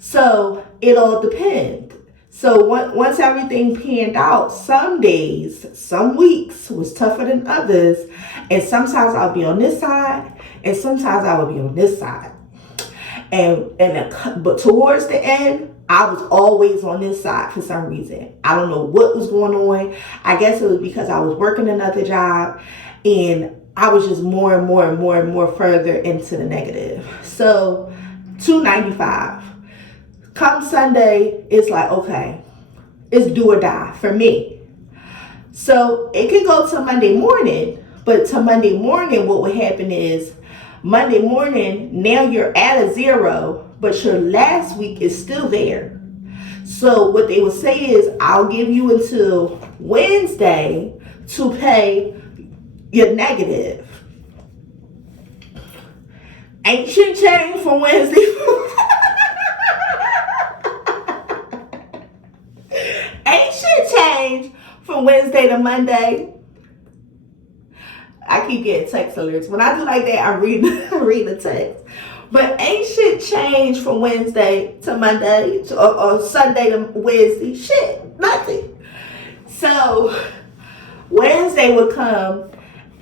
So it all depends. So once everything panned out, some days, some weeks was tougher than others. And sometimes I'll be on this side, and sometimes I will be on this side. But towards the end, I was always on this side for some reason. I don't know what was going on. I guess it was because I was working another job, and I was just more and more further into the negative. So $295. Come Sunday, it's like, okay, it's do or die for me. So it could go to Monday morning, but to Monday morning, what would happen is Monday morning, now you're at a 0, but your last week is still there. So what they would say is, I'll give you until Wednesday to pay your negative. Ain't shit changed from Wednesday. Ain't shit changed from Wednesday to Monday. I keep getting text alerts. When I do like that, I read the text. But ain't shit changed from Wednesday to Monday or Sunday to Wednesday. Shit, nothing. So Wednesday would come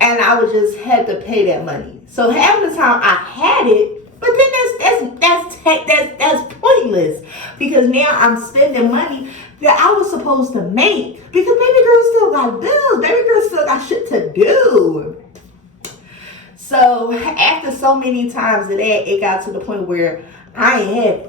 and I would just have to pay that money. So half the time I had it, but then that's pointless because now I'm spending money that I was supposed to make because baby girl still got bills. Baby girl still got shit to do. So after so many times of that, it got to the point where I ain't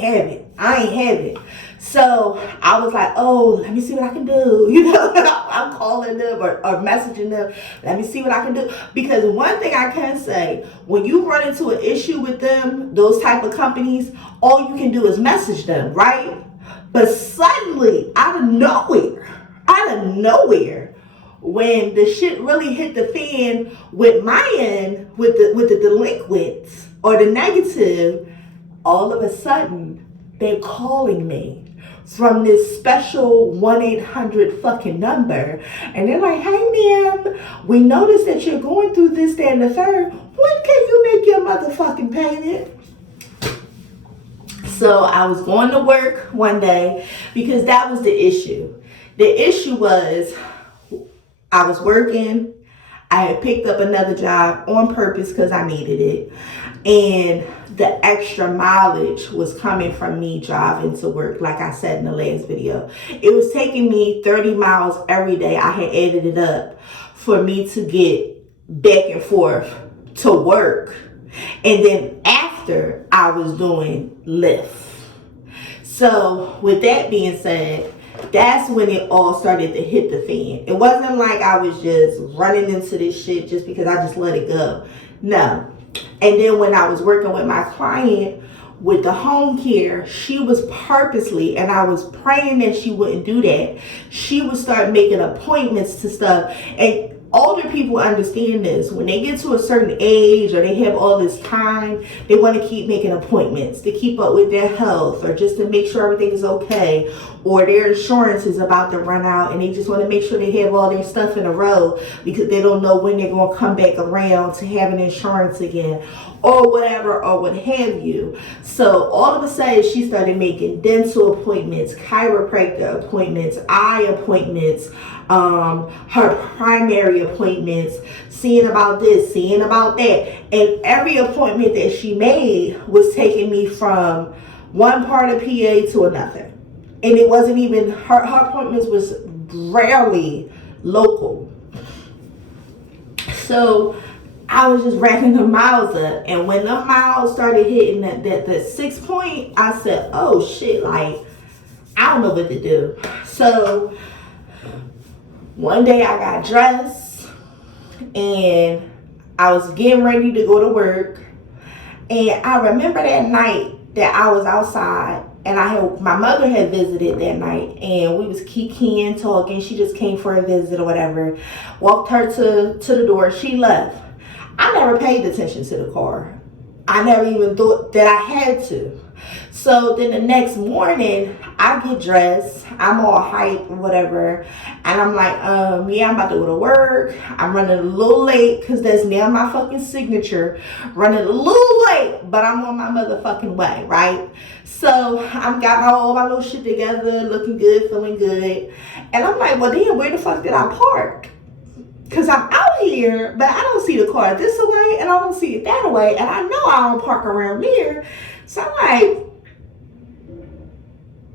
have it. So I was like, oh, let me see what I can do. You know, I'm calling them or messaging them. Let me see what I can do. Because one thing I can say, when you run into an issue with them, those type of companies, all you can do is message them, right? But suddenly, out of nowhere, when the shit really hit the fan with my end, with the delinquents or the negative, all of a sudden they're calling me from this special 1-800 fucking number, and they're like, hey ma'am, we noticed that you're going through this, that, and the third. When can you make your motherfucking payment? So I was going to work one day because that was the issue. The issue was I was working. I had picked up another job on purpose because I needed it. And the extra mileage was coming from me driving to work, like I said in the last video. It was taking me 30 miles every day. I had added it up for me to get back and forth to work. And then after, I was doing Lyft. So with that being said, that's when it all started to hit the fan. It wasn't like I was just running into this shit just because I just let it go. No. And then when I was working with my client with the home care, she was purposely, and I was praying that she wouldn't do that, she would start making appointments to stuff. And older people understand this. When they get to a certain age or they have all this time, they want to keep making appointments to keep up with their health or just to make sure everything is okay, or their insurance is about to run out and they just want to make sure they have all their stuff in a row because they don't know when they're going to come back around to having insurance again or whatever or what have you. So all of a sudden she started making dental appointments, chiropractor appointments, eye appointments, her primary appointments, seeing about this, seeing about that. And every appointment that she made was taking me from one part of PA to another. And it wasn't even, her appointments was rarely local. So I was just racking the miles up. And when the miles started hitting that 6 point, I said, oh shit, like, I don't know what to do. So one day I got dressed and I was getting ready to go to work. And I remember that night that I was outside and my mother had visited that night and we was kikiing, talking. She just came for a visit or whatever. Walked her to the door. She left. I never paid attention to the car. I never even thought that I had to. So then the next morning, I get dressed. I'm all hyped or whatever. And I'm like, yeah, I'm about to go to work. I'm running a little late because that's now my fucking signature. Running a little late, but I'm on my motherfucking way, right? So I'm got all my little shit together, looking good, feeling good. And I'm like, well, damn, where the fuck did I park? Because I'm out here, but I don't see the car this way and I don't see it that way. And I know I don't park around here. So I'm like,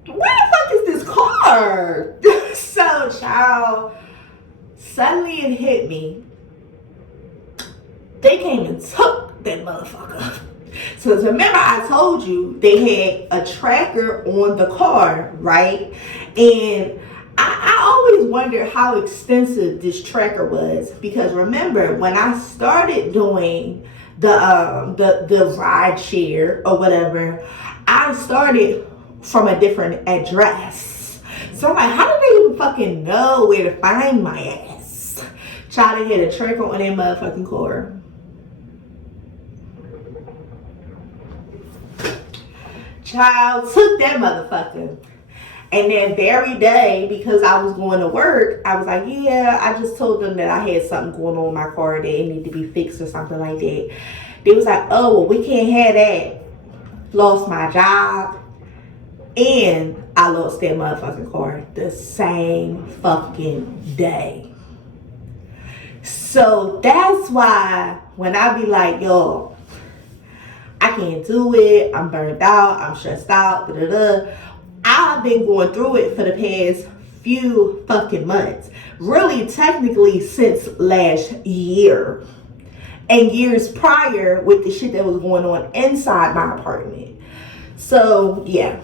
where the fuck is this car? So, child, suddenly it hit me. They came and took that motherfucker. So remember I told you they had a tracker on the car, right? And I always wondered how extensive this tracker was because remember when I started doing the ride share or whatever, I started from a different address. So I'm like, how do they even fucking know where to find my ass? Child, they had a tracker on their motherfucking car. Child took that motherfucker. And that very day, because I was going to work, I was like, yeah, I just told them that I had something going on in my car that it needed to be fixed or something like that. They was like, oh, well, we can't have that. Lost my job. And I lost that motherfucking car the same fucking day. So that's why when I be like, yo, I can't do it, I'm burned out, I'm stressed out, I've been going through it for the past few fucking months. Really, technically, since last year. And years prior with the shit that was going on inside my apartment. So, yeah.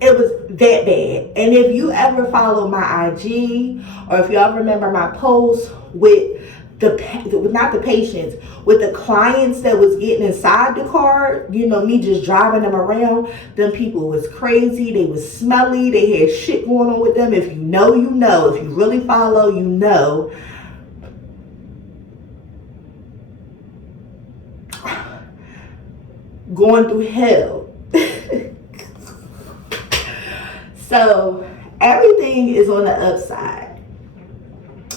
It was that bad. And if you ever follow my IG, or if y'all remember my posts with not the patients, with the clients that was getting inside the car, you know, me just driving them around, them people was crazy, they was smelly, they had shit going on with them. If you know, you know. If you really follow, you know. Going through hell. So everything is on the upside,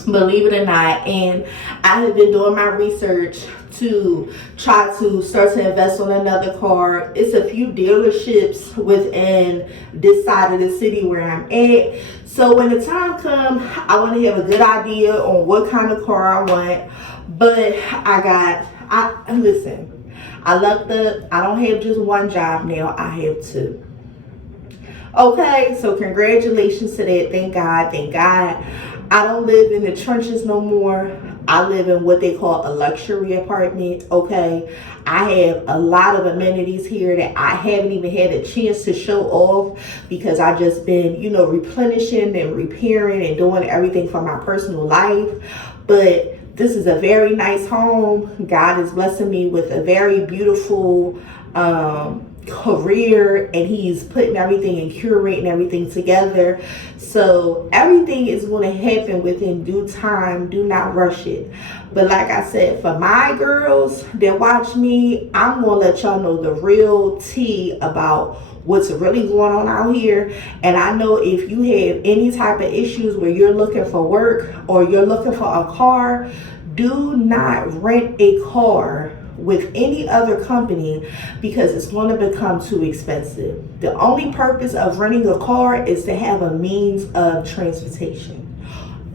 believe it or not. And I have been doing my research to try to start to invest on another car. It's a few dealerships within this side of the city where I'm at. So when the time comes, I want to have a good idea on what kind of car I want. But listen, I lucked up. I don't have just one job now. I have two. Okay, so congratulations to that. Thank God, thank God. I don't live in the trenches no more. I live in what they call a luxury apartment, okay? I have a lot of amenities here that I haven't even had a chance to show off because I've just been, you know, replenishing and repairing and doing everything for my personal life. But this is a very nice home. God is blessing me with a very beautiful career, and he's putting everything and curating everything together. So everything is going to happen within due time. Do not rush it. But like I said, for my girls that watch me, I'm going to let y'all know the real tea about what's really going on out here. And I know if you have any type of issues where you're looking for work or you're looking for a car, do not rent a car with any other company because it's going to become too expensive. The only purpose of renting a car is to have a means of transportation.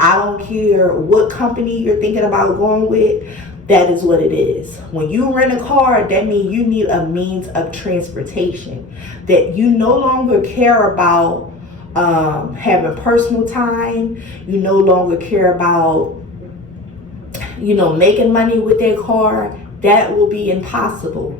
I don't care what company you're thinking about going with, that is what it is. When you rent a car, that means you need a means of transportation. That you no longer care about having personal time. You no longer care about, you know, making money with that car. That will be impossible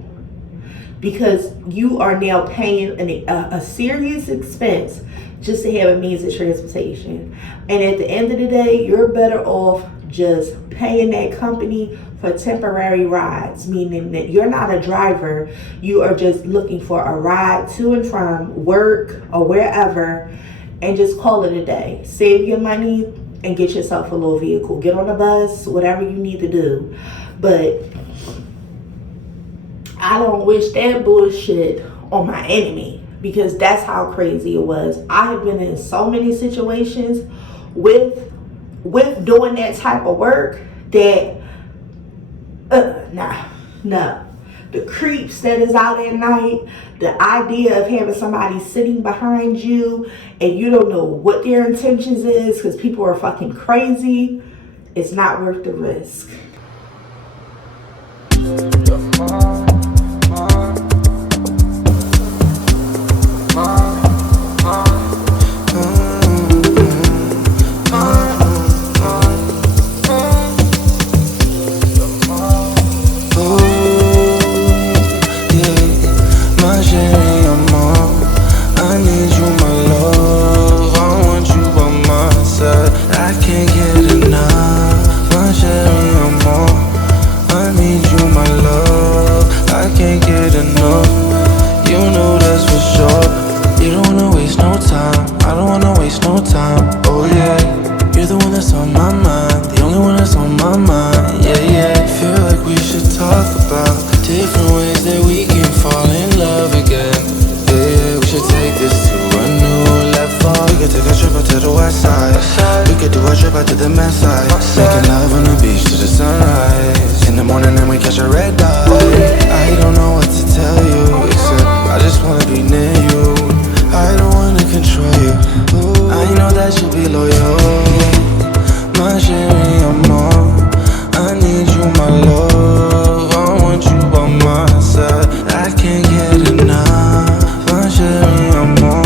because you are now paying a serious expense just to have a means of transportation. And at the end of the day, you're better off just paying that company for temporary rides, meaning that you're not a driver. You are just looking for a ride to and from work or wherever and just call it a day. Save your money and get yourself a little vehicle. Get on a bus, whatever you need to do. But I don't wish that bullshit on my enemy because that's how crazy it was. I have been in so many situations with doing that type of work that no. The creeps that is out at night, the idea of having somebody sitting behind you and you don't know what their intentions is because people are fucking crazy, it's not worth the risk. To the mad side, making love on the beach to the sunrise. in the morning and we catch a red dot. I don't know what to tell you, except I just wanna be near you. I don't wanna control you. I know that you'll be loyal. My chérie, amor, I need you, my love. I want you by my side. I can't get enough. My chérie, amor,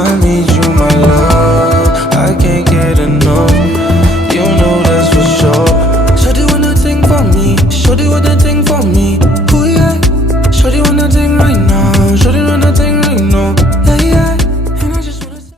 I need you, my love. I can't get enough. You know that's for sure. Shawty wanna ting for me. Shawty wanna ting for me. Ooh yeah. Shawty wanna ting right now. Shawty wanna ting right now. Yeah yeah. And I just wanna say.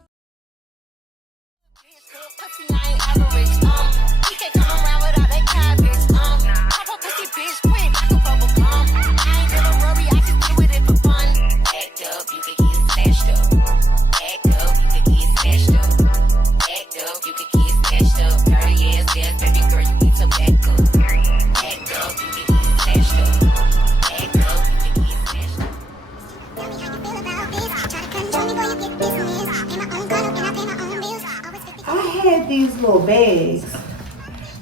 I had these little bags,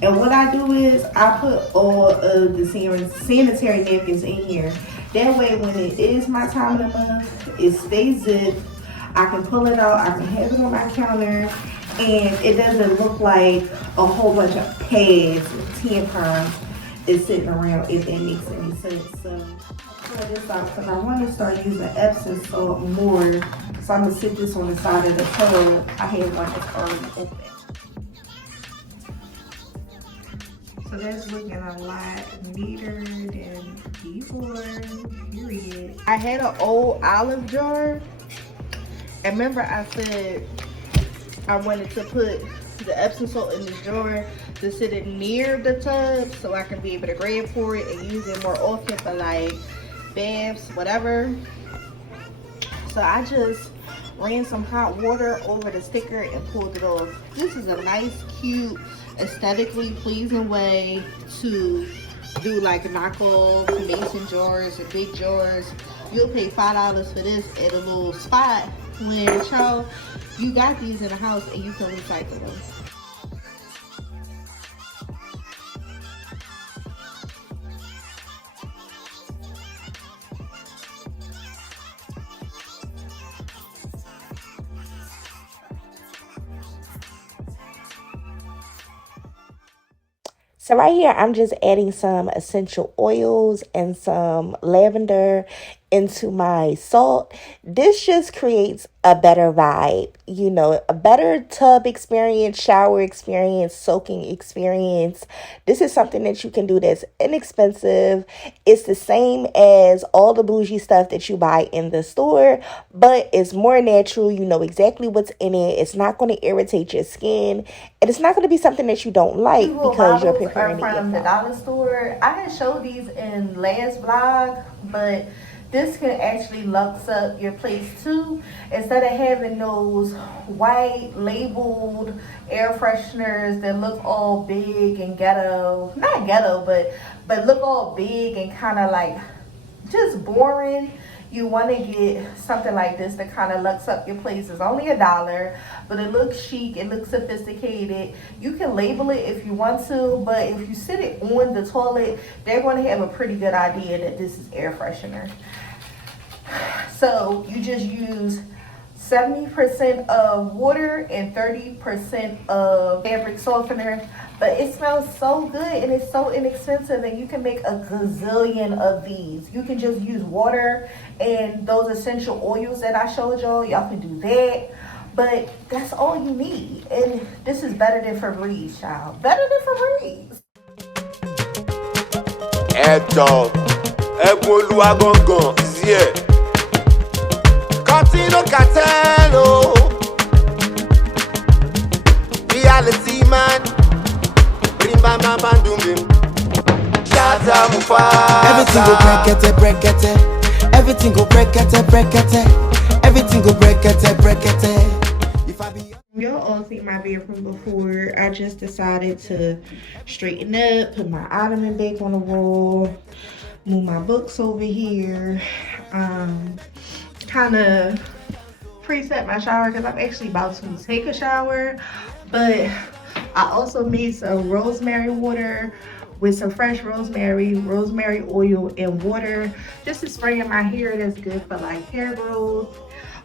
and what I do is I put all of the sanitary napkins in here. That way, when it is my time of the month, it stays zipped. I can pull it out, I can have it on my counter, and it doesn't look like a whole bunch of pads and tampons is sitting around, if that makes any sense. So I pull this out because I want to start using Epsom salt more. So I'm gonna sit this on the side of the tub. I have one that's already open. So that's looking a lot neater than before, period. I had an old olive jar. And remember I said I wanted to put the Epsom salt in this jar to sit it near the tub so I can be able to grab for it and use it more often for like baths, whatever. So I just ran some hot water over the sticker and pulled it off. This is a nice, cute, aesthetically pleasing way to do like knockoff mason jars or big jars. You'll pay $5 for this at a little spot when y'all, you got these in the house and you can recycle them. So right here, I'm just adding some essential oils and some lavender into my salt. This just creates a better vibe, you know, a better tub experience, shower experience, soaking experience. This is something that you can do that's inexpensive. It's the same as all the bougie stuff that you buy in the store, but it's more natural. You know exactly what's in it. It's not going to irritate your skin, and it's not going to be something that you don't like because you're preparing to from the dollar store. I had showed these in last vlog, but this can actually lux up your place too. Instead of having those white labeled air fresheners that look all big and ghetto, not ghetto, but look all big and kind of like just boring. You want to get something like this to kind of lux up your place. It's only $1, but it looks chic, it looks sophisticated. You can label it if you want to, but if you sit it on the toilet, they're going to have a pretty good idea that this is air freshener. So you just use 70% of water and 30% of fabric softener, but it smells so good and it's so inexpensive, and you can make a gazillion of these. You can just use water and those essential oils that I showed y'all. Y'all can do that, but that's all you need. And this is better than Febreze, child. Better than Febreze. Continue Catello, reality man, bring my mama doom. Shata Mufa. Everything go break it. Everything go break it. Everything go break it. If I be Y'all all seen my bedroom before. I just decided to straighten up, put my ottoman back on the wall, move my books over here, kind of preset my shower because I'm actually about to take a shower. But I also made some rosemary water with some fresh rosemary oil and water, just to spray in my hair. That's good for like hair growth,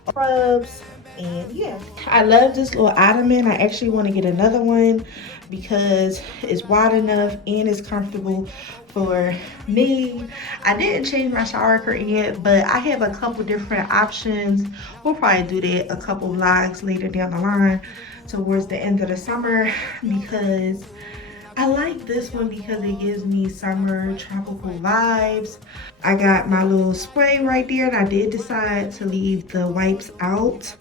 scrubs. And yeah, I love this little ottoman. I actually want to get another one because it's wide enough and it's comfortable for me. I didn't change my shower curtain yet, but I have a couple different options. We'll probably do that a couple vlogs later down the line towards the end of the summer, because I like this one because it gives me summer tropical vibes. I got my little spray right there, and I did decide to leave the wipes out.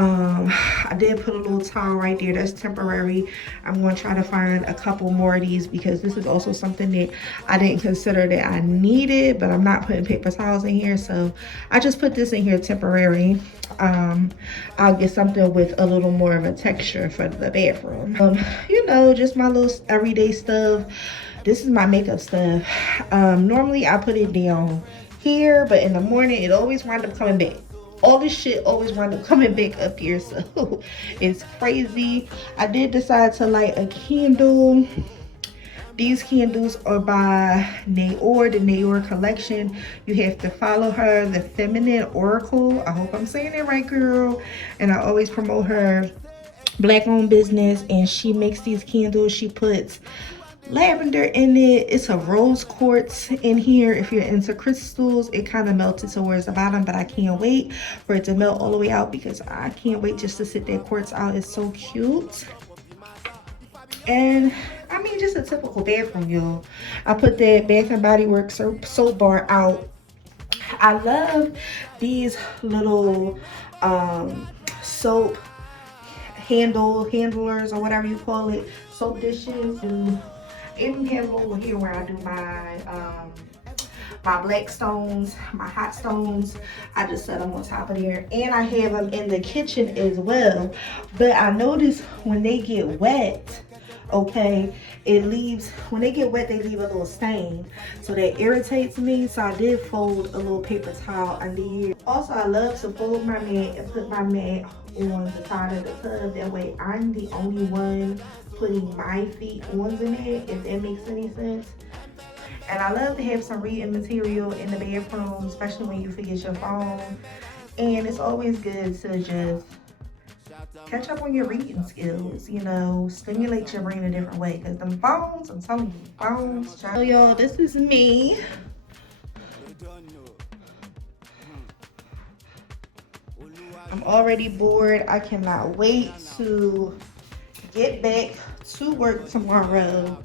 I did put a little towel right there. That's temporary. I'm going to try to find a couple more of these because this is also something that I didn't consider that I needed, but I'm not putting paper towels in here, so I just put this in here temporary. I'll get something with a little more of a texture for the bathroom. You know, just my little everyday stuff. This is my makeup stuff. Normally I put it down here, but in the morning it always winds up coming back. All this shit always wind up coming back up here, so it's crazy. I did decide to light a candle. These candles are by Naor, the Naor collection. You have to follow her, the Feminine Oracle. I hope I'm saying it right, girl. And I always promote her Black-owned business, and she makes these candles. She puts lavender in it. It's a rose quartz in here. If you're into crystals, it kind of melted towards the bottom, but I can't wait for it to melt all the way out because I can't wait just to sit that quartz out. It's so cute. And I mean, just a typical bathroom, y'all. I put that Bath and Body Works soap bar out. I love these little soap handlers or whatever you call it, soap dishes. Even have over here where I do my my black stones, my hot stones. I just set them on top of there, and I have them in the kitchen as well. But I notice when they get wet, okay, it leaves, when they get wet, they leave a little stain, so that irritates me. So I did fold a little paper towel under here. Also, I love to fold my mat and put my mat on the side of the tub. That way I'm the only one putting my feet on the mat, if that makes any sense. And I love to have some reading material in the bathroom, especially when you forget your phone. And it's always good to just catch up on your reading skills, you know, stimulate your brain a different way. Because them phones, I'm telling you, phones. So y'all, this is me. I'm already bored. I cannot wait to get back to work tomorrow.